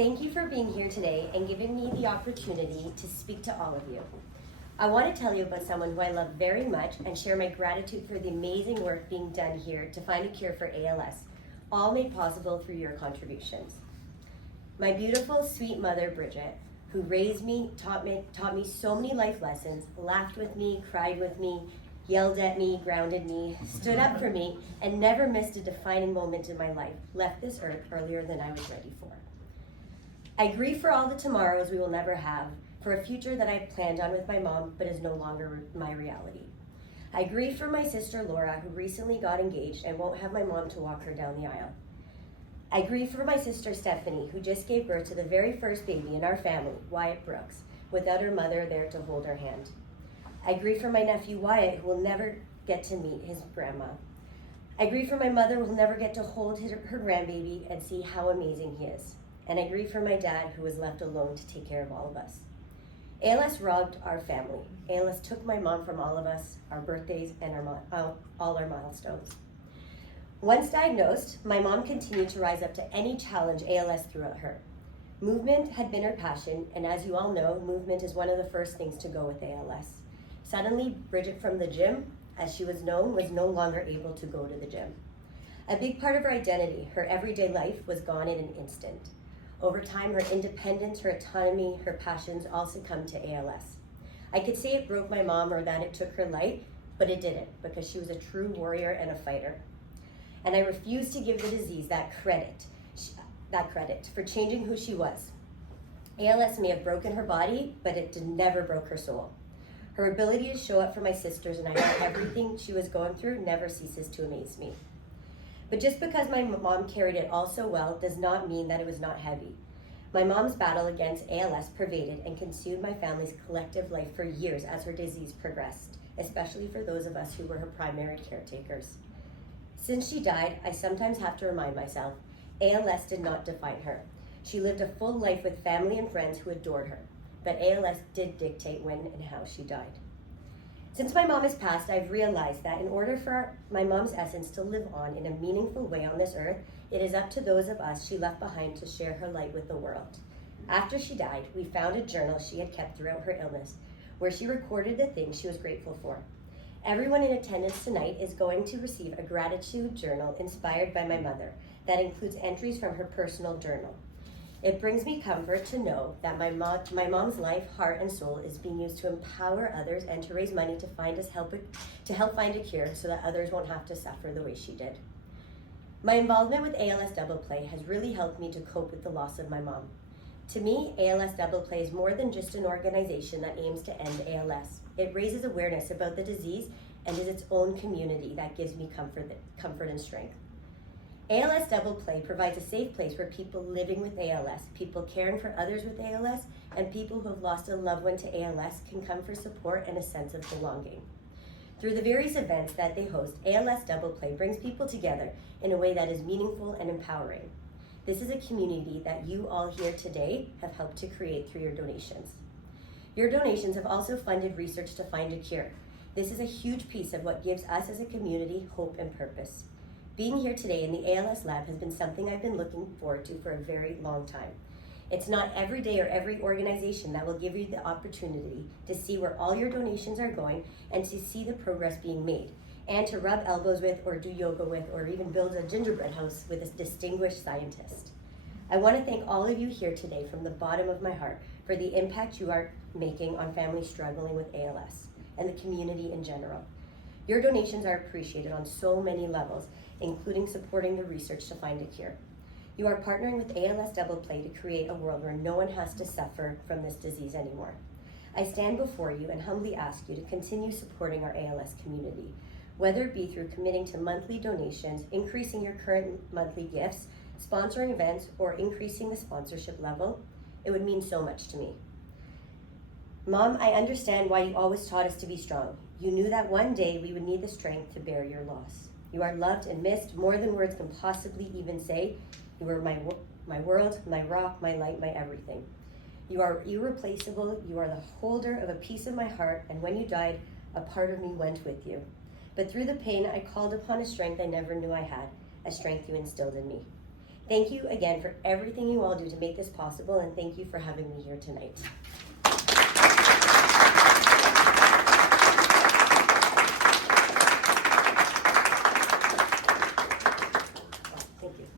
Thank you for being here today and giving me the opportunity to speak to all of you. I want to tell you about someone who I love very much and share my gratitude for the amazing work being done here to find a cure for ALS, all made possible through your contributions. My beautiful, sweet mother, Brigette, who raised me, taught me so many life lessons, laughed with me, cried with me, yelled at me, grounded me, stood up for me, and never missed a defining moment in my life, left this earth earlier than I was ready for. I grieve for all the tomorrows we will never have, for a future that I planned on with my mom but is no longer my reality. I grieve for my sister Laura, who recently got engaged and won't have my mom to walk her down the aisle. I grieve for my sister Stephanie, who just gave birth to the very first baby in our family, Wyatt Brooks, without her mother there to hold her hand. I grieve for my nephew Wyatt, who will never get to meet his grandma. I grieve for my mother, who will never get to hold her grandbaby and see how amazing he is. And I grieve for my dad, who was left alone to take care of all of us. ALS robbed our family. ALS took my mom from all of us, our birthdays, and all our milestones. Once diagnosed, my mom continued to rise up to any challenge ALS threw at her. Movement had been her passion, and as you all know, movement is one of the first things to go with ALS. Suddenly, Brigette from the gym, as she was known, was no longer able to go to the gym. A big part of her identity, her everyday life, was gone in an instant. Over time, her independence, her autonomy, her passions all succumbed to ALS. I could say it broke my mom or that it took her life, but it didn't, because she was a true warrior and a fighter. And I refuse to give the disease that credit for changing who she was. ALS may have broken her body, but it never broke her soul. Her ability to show up for my sisters and I know everything she was going through never ceases to amaze me. But just because my mom carried it all so well does not mean that it was not heavy. My mom's battle against ALS pervaded and consumed my family's collective life for years as her disease progressed, especially for those of us who were her primary caretakers. Since she died, I sometimes have to remind myself, ALS did not define her. She lived a full life with family and friends who adored her, but ALS did dictate when and how she died. Since my mom has passed, I've realized that in order for my mom's essence to live on in a meaningful way on this earth, it is up to those of us she left behind to share her light with the world. After she died, we found a journal she had kept throughout her illness, where she recorded the things she was grateful for. Everyone in attendance tonight is going to receive a gratitude journal inspired by my mother that includes entries from her personal journal. It brings me comfort to know that my mom's life, heart, and soul is being used to empower others and to raise money to help find a cure so that others won't have to suffer the way she did. My involvement with ALS Double Play has really helped me to cope with the loss of my mom. To me, ALS Double Play is more than just an organization that aims to end ALS. It raises awareness about the disease and is its own community that gives me comfort and strength. ALS Double Play provides a safe place where people living with ALS, people caring for others with ALS, and people who have lost a loved one to ALS can come for support and a sense of belonging. Through the various events that they host, ALS Double Play brings people together in a way that is meaningful and empowering. This is a community that you all here today have helped to create through your donations. Your donations have also funded research to find a cure. This is a huge piece of what gives us as a community hope and purpose. Being here today in the ALS lab has been something I've been looking forward to for a very long time. It's not every day or every organization that will give you the opportunity to see where all your donations are going and to see the progress being made, and to rub elbows with or do yoga with or even build a gingerbread house with a distinguished scientist. I want to thank all of you here today from the bottom of my heart for the impact you are making on families struggling with ALS and the community in general. Your donations are appreciated on so many levels, including supporting the research to find a cure. You are partnering with ALS Double Play to create a world where no one has to suffer from this disease anymore. I stand before you and humbly ask you to continue supporting our ALS community, whether it be through committing to monthly donations, increasing your current monthly gifts, sponsoring events, or increasing the sponsorship level. It would mean so much to me. Mom, I understand why you always taught us to be strong. You knew that one day we would need the strength to bear your loss. You are loved and missed more than words can possibly even say. You were my world, my rock, my light, my everything. You are irreplaceable. You are the holder of a piece of my heart, and when you died, a part of me went with you. But through the pain, I called upon a strength I never knew I had, a strength you instilled in me. Thank you again for everything you all do to make this possible, and thank you for having me here tonight.